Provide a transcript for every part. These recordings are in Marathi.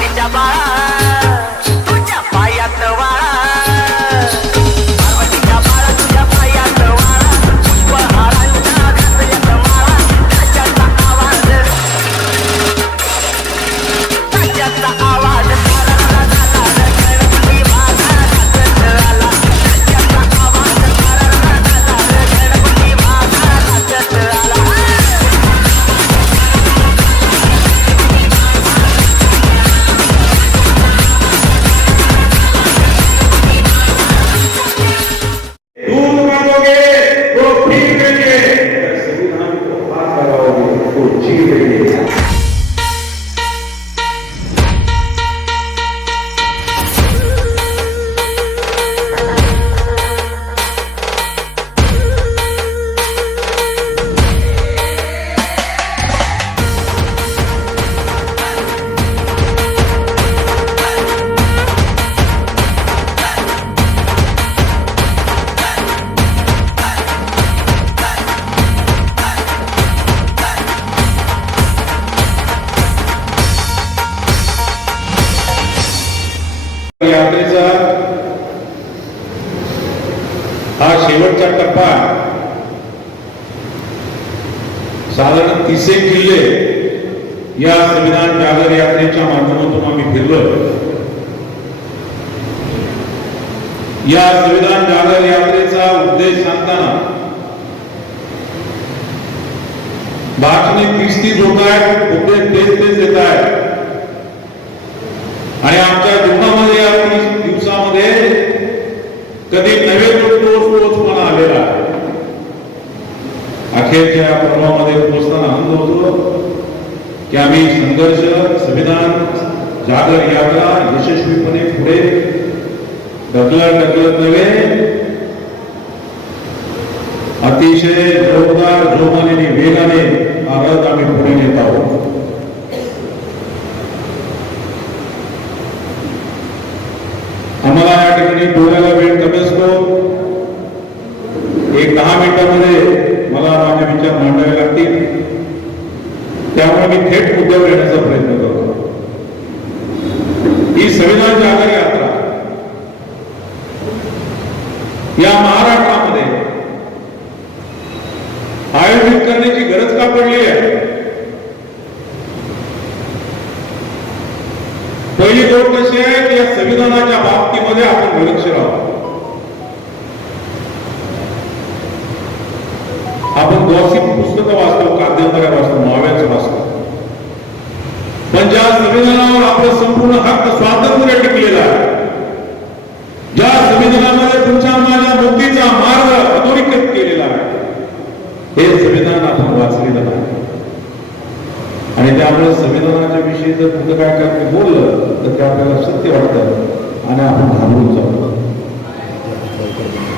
ติดจะบ้า शेवटचा टप्पा साधारण तिसे किल्ले या संविधान जागर यात्रेच्या माध्यमातून आम्ही फिरलो. या संविधान जागर यात्रेचा उद्देश सांगताना बातमी तीस तीस होत आहेत तेच तेच येत आहेत. आणि आमच्या जीवनामध्ये कधी नवे तोच तोचपणा आलेला आहे. अखेरच्या पर्वामध्ये पोहोचताना आनंद होतो? की आम्ही संघर्ष संविधान जागर यात्रा यशस्वीपणे पुढे ढकलत ढकलत नव्हे? अतिशय जोरदार जोमाने वेगाने हा रथ आम्ही पुढे नेत आहोत आम्हाला या ठिकाणी बोलायला वेळ कमी असतो एक दहा मिनिटामध्ये मला माझे विचार मांडावे लागतील त्यामुळे मी थेट मुद्द्यावर येण्याचा प्रयत्न करतो ही संविधान जागर यात्रा या महाराष्ट्रामध्ये आयोजित करण्याची गरज का पडली आहे पहिली गोष्ट अशी आहे की या संविधानाच्या बाबतीमध्ये आपण निरक्षर आहोत आपण पुस्तकं वाचतो कादंबऱ्या वाचतो माव्याचं वाचतो. पण ज्या संविधानावर आपलं संपूर्ण हक्क स्वातंत्र्य टिकलेलं आहे ज्या संविधानामध्ये तुमच्या माझ्या मुक्तीचा मार्ग अधोरेखित केलेला आहे हे संविधान आपण वाचलेलं नाही. आणि त्यामुळे संविधानाच्या विषयी जर तुझं काय काय बोललं तर ते आपल्याला सत्य वाटतं आणि आपण घाबरून जातो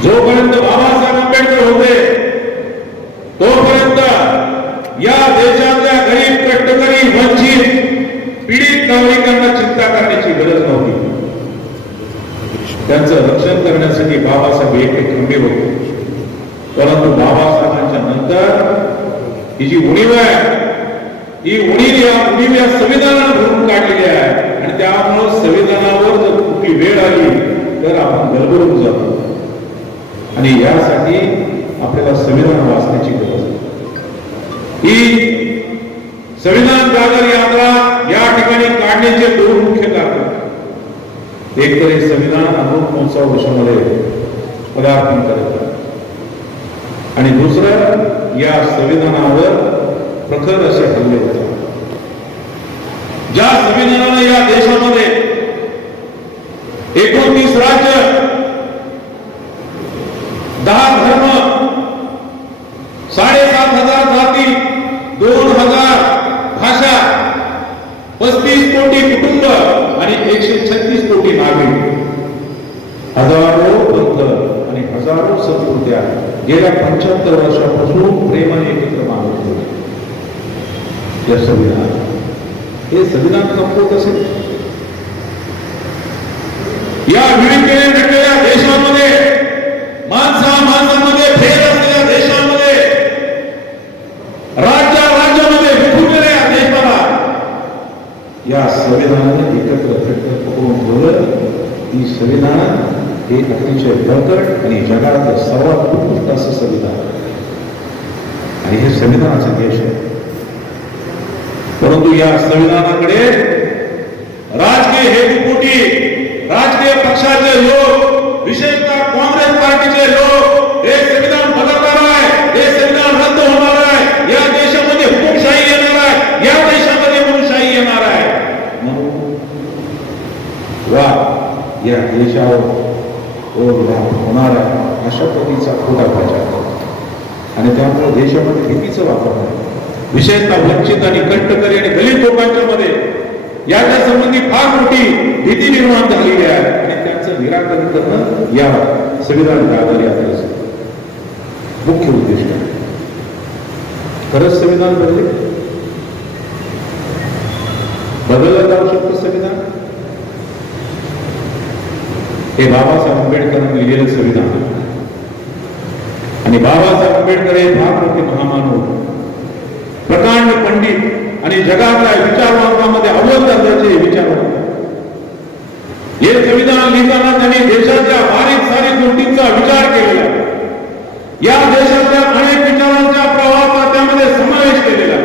जोपर्यंत बाबासाहेब आंबेडकर होते तोपर्यंत या देशातल्या गरीब कष्टकरी वंचित पीडित नागरिकांना चिंता करण्याची गरज नव्हती त्यांचं रक्षण करण्यासाठी बाबासाहेब एक एक खंबीर होते परंतु बाबासाहेबांच्या नंतर ही जी उणीव आहे ही उणीव या उणीव या संविधानानं भरून काढलेली आहे. आणि त्यामुळं संविधानावर जर कुठली वेळ आली तर आपण गरबरून जातो. आणि यासाठी आपल्याला संविधान वाचण्याची गरज आहे. ही संविधान जागर यात्रा या ठिकाणी काढण्याचे दोन मुख्य कारण एक तर हे संविधान अमृत महोत्सव वर्षामध्ये पदार्पण करत आहे. आणि दुसरं या संविधानावर प्रखर असे हल्ले होतात. ज्या संविधानानं या देशामध्ये एकोणतीस राज्य गेल्या पंच्याहत्तर वर्षापासून प्रेमाने एकत्र मागत होते. या संविधान हे संविधान कमवत असेल या विविधतेने नटलेल्या देशामध्ये माणसा माणसामध्ये भेद असलेल्या देशामध्ये राज्या राज्यामध्ये विखुरलेल्या देशाला या संविधानाने एकत्र घटक पकडून ठेवलं ती संविधान हे अतिशय बळकट आणि जगातलं सर्वात उत्कृष्ट असं संविधान. आणि हे संविधानाचं देश आहे. परंतु या संविधानाकडे राजकीय हेतुपोटी राजकीय पक्षाचे लोक विशेषतः काँग्रेस पार्टीचे लोक हे संविधान बदलणार आहे हे संविधान रद्द होणार आहे. या देशामध्ये हुकुमशाही येणार आहे. या देशामध्ये हुकुमशाही येणार आहे. म्हणून वा या देशावर होणारा अशा पद्धतीचा खोटा प्रचार आणि त्यामुळे देशामध्ये भीतीचं वापर विशेषतः वंचित आणि कंटकरी आणि दलित लोकांच्या मध्ये याच्या संबंधी फार मोठी भीती निर्माण झालेली आहे. आणि त्यांचं निराकरण करणं या संविधान कायदा मुख्य उद्दिष्ट आहे. खरंच संविधान बदले बदल जाऊ शकतं संविधान हे बाबासाहेब आंबेडकरांनी लिहिलेलं संविधान. आणि बाबासाहेब आंबेडकर हे फार मोठे महामानव प्रकांड पंडित आणि जगातल्या विचारवादामध्ये अव्वल दर्जाचे विचारवंत हे संविधान लिहिताना त्यांनी देशाच्या बारीक सारीक गोष्टींचा विचार केलेला या देशातल्या अनेक विचारांच्या प्रवाहाचा त्यामध्ये समावेश केलेला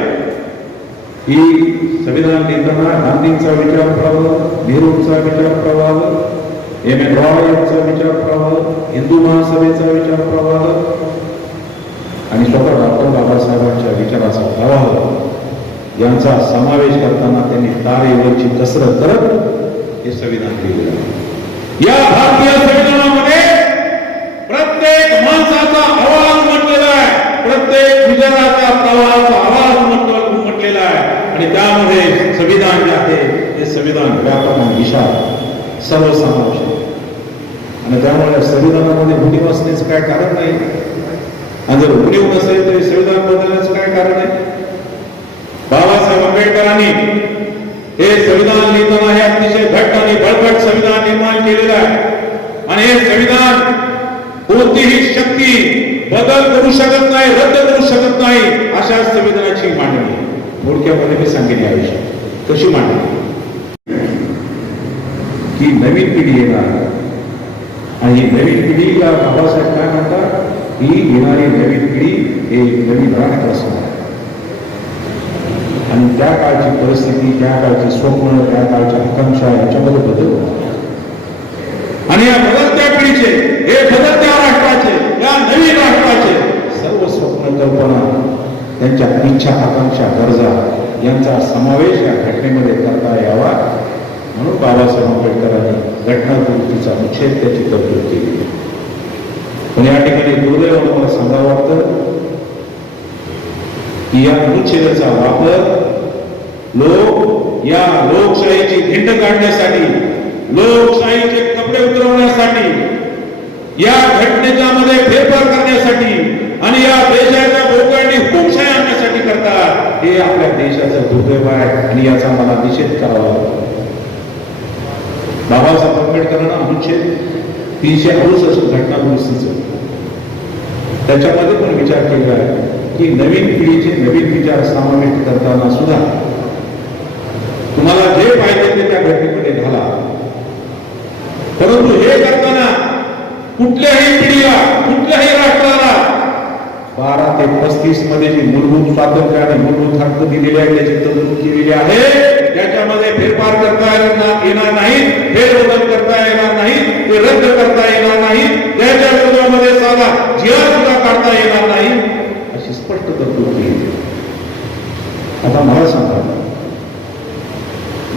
ही संविधान लिहिताना गांधींचा विचार प्रवाह नेहरूंचा विचार प्रवाह एम ए रॉय यांचा विचार प्रवाह हिंदू महासभेचा विचार प्रवाह आणि स्वतः डॉक्टर बाबासाहेबांच्या विचाराचा प्रवाह यांचा समावेश करताना त्यांनी तारेवरची कसरत करत हे संविधान लिहिलेलं या भारतीय संविधानामध्ये प्रत्येक माणसाचा आवाज म्हटलेला आहे प्रत्येक विचाराचा प्रवाहाचा आवाज म्हटलेला आहे आणि त्यामध्ये संविधान जे आहे हे संविधान व्यापक आणि विशाल सर्वसमावेश आहे आणि त्यामुळे संविधानामध्ये उणीव असण्याचं काय कारण नाही? आणि जर उणीव नसेल तर संविधान बदलण्याचं काय कारण आहे? बाबासाहेब आंबेडकरांनी हे संविधान लिहिताना हे अतिशय घट्ट आणि बळकट संविधान निर्माण केलेलं आहे. आणि हे संविधान कोणतीही शक्ती बदल करू शकत नाही रद्द करू शकत नाही अशा संविधानाची मांडणी. थोडक्यामध्ये मी सांगेन याविषयी. कशी मांडणी? की नवीन पिढी येणार. आणि नवीन पिढीला बाबासाहेब काय म्हणतात? ही येणारी नवीन पिढी हे नवी राहत असणार आणि त्या काळची परिस्थिती त्या काळचे स्वप्न त्या काळच्या आकांक्षा याच्यामध्ये बदल आणि या बदलत्या पिढीचे हे बदलत्या राष्ट्राचे या नवीन राष्ट्राचे सर्व स्वप्न कल्पना त्यांच्या इच्छा आकांक्षा गरजा यांचा समावेश या घटनेमध्ये करता यावा. म्हणून बाबासाहेब आंबेडकरांनी घटनादुरुस्तीचा निषेध त्याची तरतूद केली. पण या ठिकाणी दुर्दैवानं मला सांगावं वाटतं की या अनुच्छेदाचा वापर लोक या लोकशाहीची धिंड काढण्यासाठी लोकशाहीचे कपडे उतरवण्यासाठी या घटनेच्या मध्ये फेरफार करण्यासाठी आणि या देशाच्या लोकांनी हुकुमशाही आणण्यासाठी करतात हे आपल्या देशाचं दुर्दैव आहे आणि याचा मला निषेध करावा लागतो. बाबासाहेब आंबेडकरांना अनुच्छेद तीनशे अडुसष्ट घटना दुरुस्तीचं त्याच्यामध्ये पण विचार केला आहे की नवीन पिढीचे नवीन विचार समाविष्ट करताना सुद्धा तुम्हाला जे पाहिजे ते त्या घटनेमध्ये घाला. परंतु हे करताना कुठल्याही पिढीला कुठल्याही राष्ट्राला बारा ते पस्तीसमध्ये जी मूलभूत स्वातंत्र्य आणि मूलभूत हक्क दिलेले आहे त्याची तरतूद केलेली आहे त्याच्यामध्ये फेरफार करता येणार येणार नाही फेरबदल करता येणार नाही ते रद्द करता येणार नाही त्याच्या विरोधामध्ये साधा जिहाद सुद्धा काढता येणार नाही अशी स्पष्ट तरतूद केली आता मला सांगा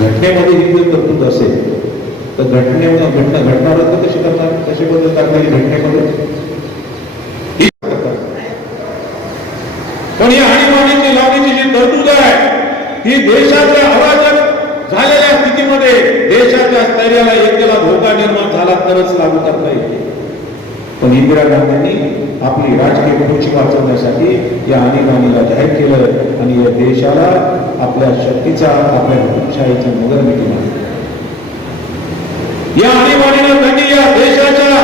घटनेमध्ये ही जर तरतूद असेल तर घटनेमध्ये घटना घटना रद्द कशी करणार? कशी बदल करणार घटनेमध्ये ही करतात. पण या आणीबाणीची लावणीची जी तरतूद आहे ही देशाच्या अराजक झालेल्या स्थितीमध्ये देशाच्या स्थैर्याला एकतेला धोका निर्माण झाला तरच लागू करता येईल. पण इंदिरा गांधींनी आपली राजकीय खुर्ची वाचवण्यासाठी या आणीबाणीला जाहीर केलं आणि या देशाला आपल्या शक्तीचा आपल्या हुकुमशाहीची नगरमिती मानली या आणीबाणीनं त्यांनी या देशाच्या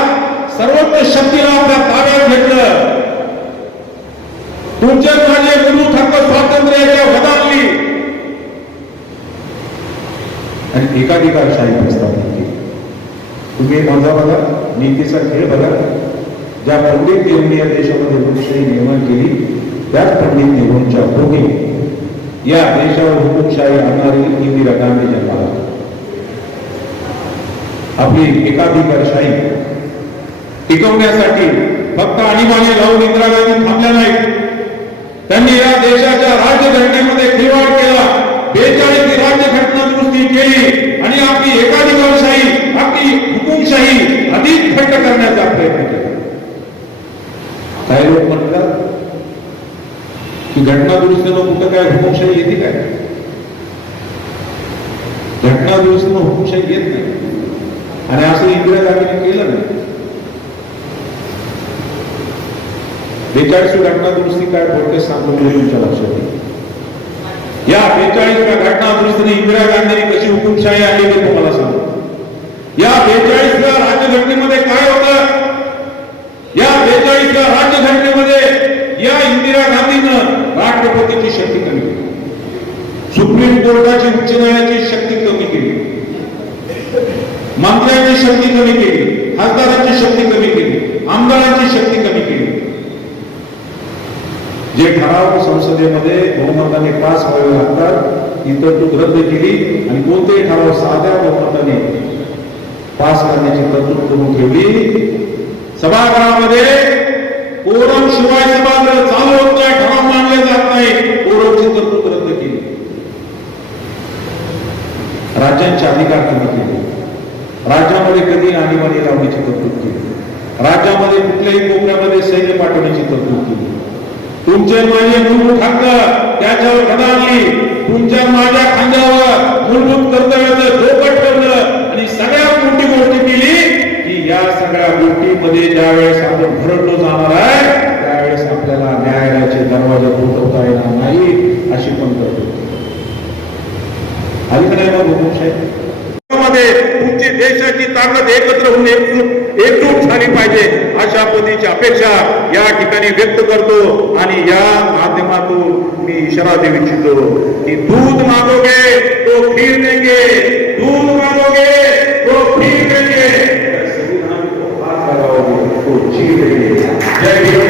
सर्वोच्च शक्तीला आपल्या ताब्यात घेतलं. तुमच्या माझे गुरु ठाकर स्वातंत्र्याच्या वदानली आणि एकाधिकारशाही प्रस्थापित केली तुम्ही माझा बघा नीतीचा खेळ बघा. ज्या पंडित नेहरूंनी या देशामध्ये लोकशाही निर्माण केली त्याच पंडित नेहरूंच्या भोगे. या देशावर हुकुमशाही आणणारी इंदिरा गांधी जन्माला आपली एकाधिकारशाही टिकवण्यासाठी फक्त आणीबाणी लावून इंदिरा गांधी थांबल्या नाहीत. त्यांनी या देशाच्या राज्यघटनेमध्ये खिलवाड केला बेचाळीस राज्यघटना दुरुस्ती केली आणि आपली एकाधिकारशाही आपली हुकुमशाही अधिक घट्ट करण्याचा प्रयत्न केला काही लोक म्हणतात की घटना दुरुस्तीनं कुठं काय हुकुमशाही येते काय घटना दुरुस्तीनं हुकुमशाही येत नाही. आणि असं इंदिरा गांधीने केलं नाही. बेचाळीसवी घटना दुरुस्ती काय बोलते सांगतो मी तुमच्या लक्षात येईल. या बेचाळीसव्या घटना दुरुस्तीने इंदिरा गांधीने कशी हुकुमशाही आली ते तुम्हाला सांगतो. या बेचाळीसव्या राज्यघटनेमध्ये काय होतं? या बेचाळीसव्या राज्यघटनेमध्ये या इंदिरा गांधीनं राष्ट्रपतीची शक्ती कमी केली. सुप्रीम कोर्टाची उच्च न्यायालयाची शक्ती कमी केली. आमदारांची शक्ती कमी केली खासदारांची शक्ती कमी केली आमदारांची शक्ती कमी केली. जे ठराव संसदेमध्ये बहुमताने पास व्हावे लागतात ती तरतूद रद्द केली आणि कोणतेही ठराव साध्या बहुमताने पास करण्याची तरतूद करून ठेवली. सभागृहामध्ये कोरम शिवाय सभागृह चालू होत नाही ठराव मानले जात नाही. कोरमची तरतूद रद्द केली. राज्यांचे अधिकार कमी केले. राज्यामध्ये कधी आणीबाणी लावण्याची तरतूद केली? राज्यामध्ये कुठल्याही कोपऱ्यामध्ये सैन्य पाठवण्याची तरतूद केली? तुमचे माझे मूलभूत हक्क त्याच्यावर गदावली तुमच्या माझ्या खांद्यावर मूलभूत कर्तव्याचं धोकट ठेवलं आणि सगळ्यात मोठी गोष्ट केली की या सगळ्या गोष्टीमध्ये ज्यावेळेस आपण भरडलो जाणार आहे त्यावेळेस आपल्याला न्यायालयाचे दरवाजे ठोठवता येणार नाही अशी पण तरतूद केली. आली का नाही मग हुकुमशाही मध्ये तुमची देशाची ताकद एकत्र होऊन एकजूट एकजूट झाली पाहिजे अशा पद्धतीची अपेक्षा या ठिकाणी व्यक्त करतो आणि या माध्यमातून मी इशारा देऊ इच्छितो की दूध मागोगे तो खीर देंगे दूध मागोगे तो खीर देंगे। संविधान को हाथ लगाओगे तो जी देंगे। जय भीम